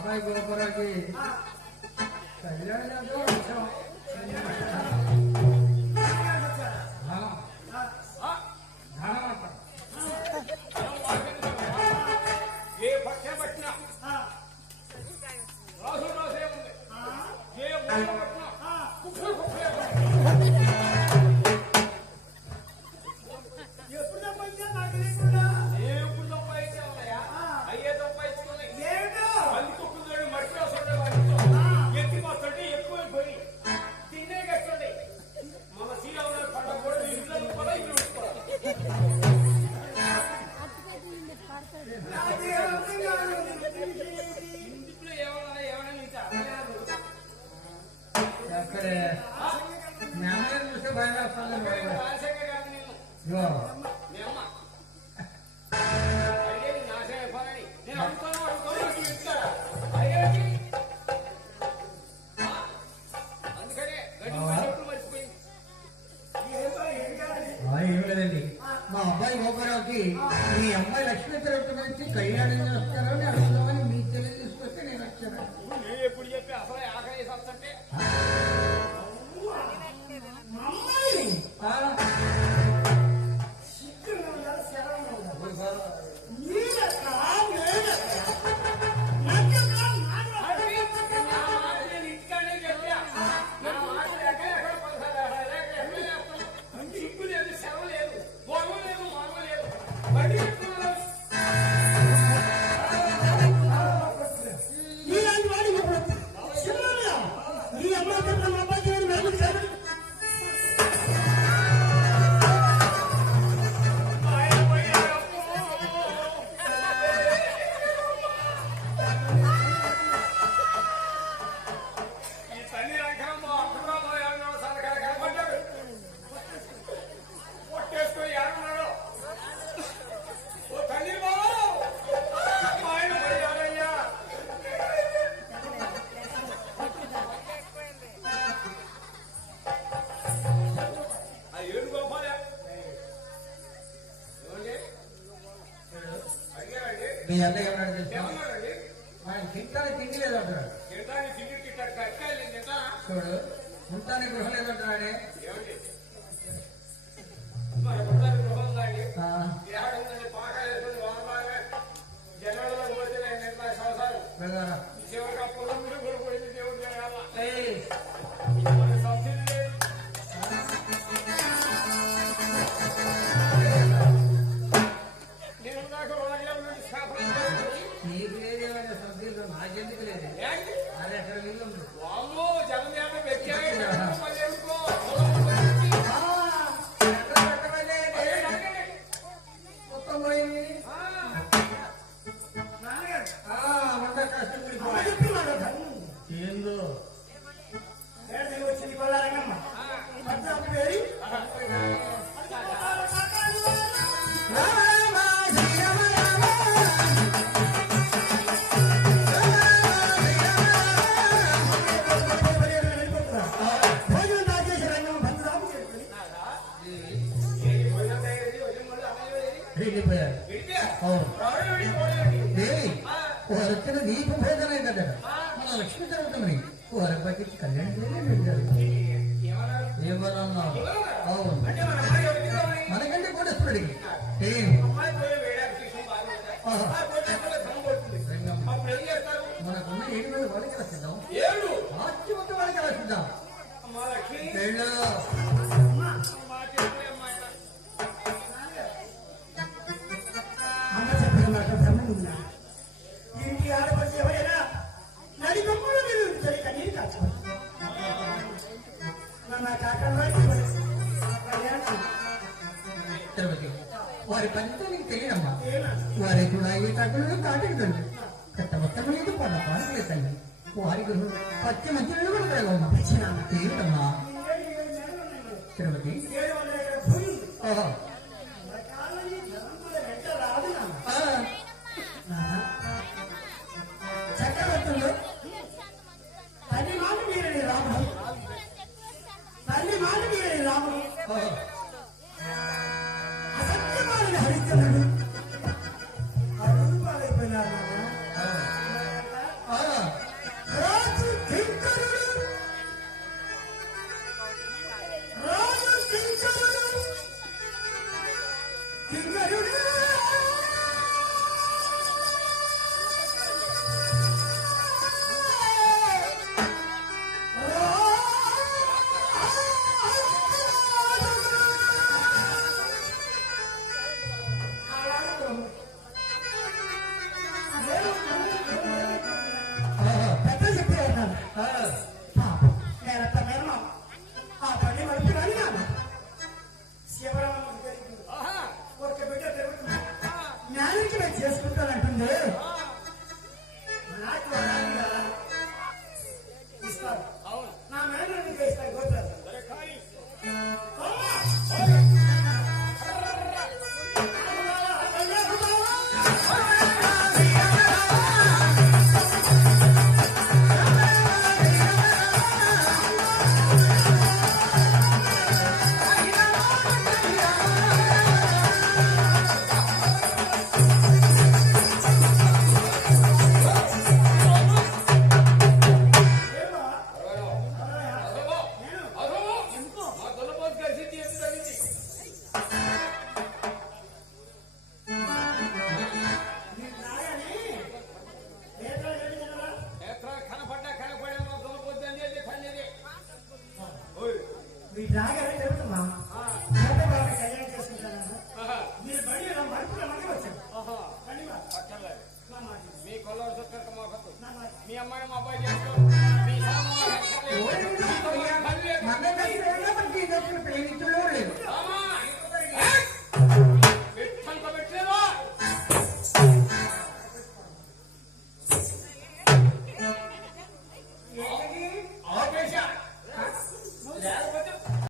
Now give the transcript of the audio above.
అబ్బాయి గోపురాకి కళ్యాణం వచ్చాం. ఏ పక్షం పట్టినా రాసు రాసే ఉంది. ఏ పట్టినా కుక్కలు కుక్కలే ఎప్పుడు సంపాదించా నాకు తెలియకుండా ఎప్పుడు సంపాదించాలయ్యా? అయ్యే సంపాదించుకున్నాయి. ఏమిటో మళ్ళీ కుక్కలు మట్టి వస్తుండే ఎత్తి పోతుంటే ఎక్కువైపోయి తిన్నే కట్టండి. మన సీఎం పంట కూడా ఇంట్లో కూడా ఇల్లు ఉంచుకోవాలి. ఇంట్లో ఏమైనా నీకు అక్కడే మేమేం చూస్తే భయం వేస్తాను. రాజశేఖర్ కాదు నేను మీ అమ్మ అడిగేది నాశనం అయిపోవాలని నేను అనుకోను ఇస్తారా అయ్యేది. అందుకనే గడ్డి మర్చిపోయింది. ఏం లేదండి, మా అబ్బాయి గోపురాకి మీ అమ్మాయి లక్ష్మీ తిరుగుతూ వచ్చి కళ్యాణం చేస్తారని అడుగుదామని మీ తెలియ తీసుకొస్తే నేను వచ్చాను. నువ్వు ఎప్పుడు చెప్పి అసలు ఆకలి వస్తుంటే ఇంటికానే చెప్పా నా మాట ఎక్కడ సిగ్గు లేదు, సెలవు లేదు, గొడవ లేదు, మామ లేదు. బండి పెట్టుకున్నాను. ఈ తల్లి రంగంలో అక్కడ సరకాల కనపడ్డాడు. కొట్టేసుకొని ఏడున్నాడు. ఓ తల్లి బాబు ఆయన పోయారయ్యా. ఆ ఏడు గోపాలే ఏమండి అడిగారండి. మీ అన్నయ్య ఏమన్నాడు తెలుసా? ఏమన్నారండి? ఆయన తింటానికి తిండి లేదంటున్నాడు. తింటానికి తిండి తింటాడు కట్టాలి నేను తింటానా? చూడు, ఉంటానికి గృహ లేదంటున్నాడే. ఏమండి మన గుడ్డకి గృహం దాడి ఆ, ఏడుందండి పాకాలు వేసుకుని వానబాగా జనాల్లో పోతే నేను ఎంత సంవత్సరాలు వెళ్ళారా? చివరికి అప్పుడు కూడా పోయింది దేవుడు జనాల ఏయ్, సబ్సిడీ లేదు. నేను నాకు రోజుల నుండి శాపం నీకు లేదేమైనా సబ్జీలు నాకెందుకు లేదు. ఏంటి అది అక్కడ వీళ్ళు ఉంది. వామ్మో జనం ఏమో వెక్కాయి మళ్ళీ ఎందుకో ఎక్కడ పెట్టమని మొత్తం పోయింది. వంట కష్టపడిపోయి ఏందో వచ్చింది కొల్లారంగమ్మ వెళ్ళిపోయారు. అవును, వారొచ్చిన దీప భోజనం కదా మన లక్ష్మి జరుగుతుంది. వారి అబ్బాయికి కళ్యాణం వెళ్ళారు. ఏమన్నా? అవును, మనకంటే కూడా ఇప్పుడికి మనకున్న 7,000 వాళ్ళకి రాసిద్దాం. ఆస్తి మొత్తం వాళ్ళకి రాసిద్దాం. వెళ్ళు. ఇంటి ఆడపడి ఎవరైనా నడి గమ్ములు మీరు కన్నీరు కాల్చవచ్చు. నా కాకుండా తిరుపతి వారి పనితో నీకు తెలియదమ్మా. వారి కూడా ఈ కట్టలు కాటెడుతుంది. కట్ట మొత్తం లేదు, పన్న పాటలే తల్లి. వారి గురు పచ్చి మంచి కూడా ఏమిటమ్మా తిరుపతి? ఓహో, చక్రవర్తులు తల్లి మాట మీరని రాముడు, తల్లి మాట మీరని రాముడు, ఓహో, అసత్యమాలని హరిశ్చంద్రుడు అరుణ్ పాలైపోయినారు. ఓహో. రాగానే జరుగుతున్నా ఆ, బాగా కళ్యాణం చేసుకుంటాను ఆహా, మీరు బడి మరుపుల మంది వచ్చారు ఆహా. కండివా అక్కర్లేదు. నా మాట మీ కొల్లవారు చుట్టారు మాకొద్దు. నా మాట మీ అమ్మాయిని మా అబ్బాయి చేసుకో. మీ సంబంధం అక్కర్లేదు. మీతో మాకు పని లేదు. మనకి ప్రేమించడం లేదు రామా, పెట్టంత పెట్టలేవా?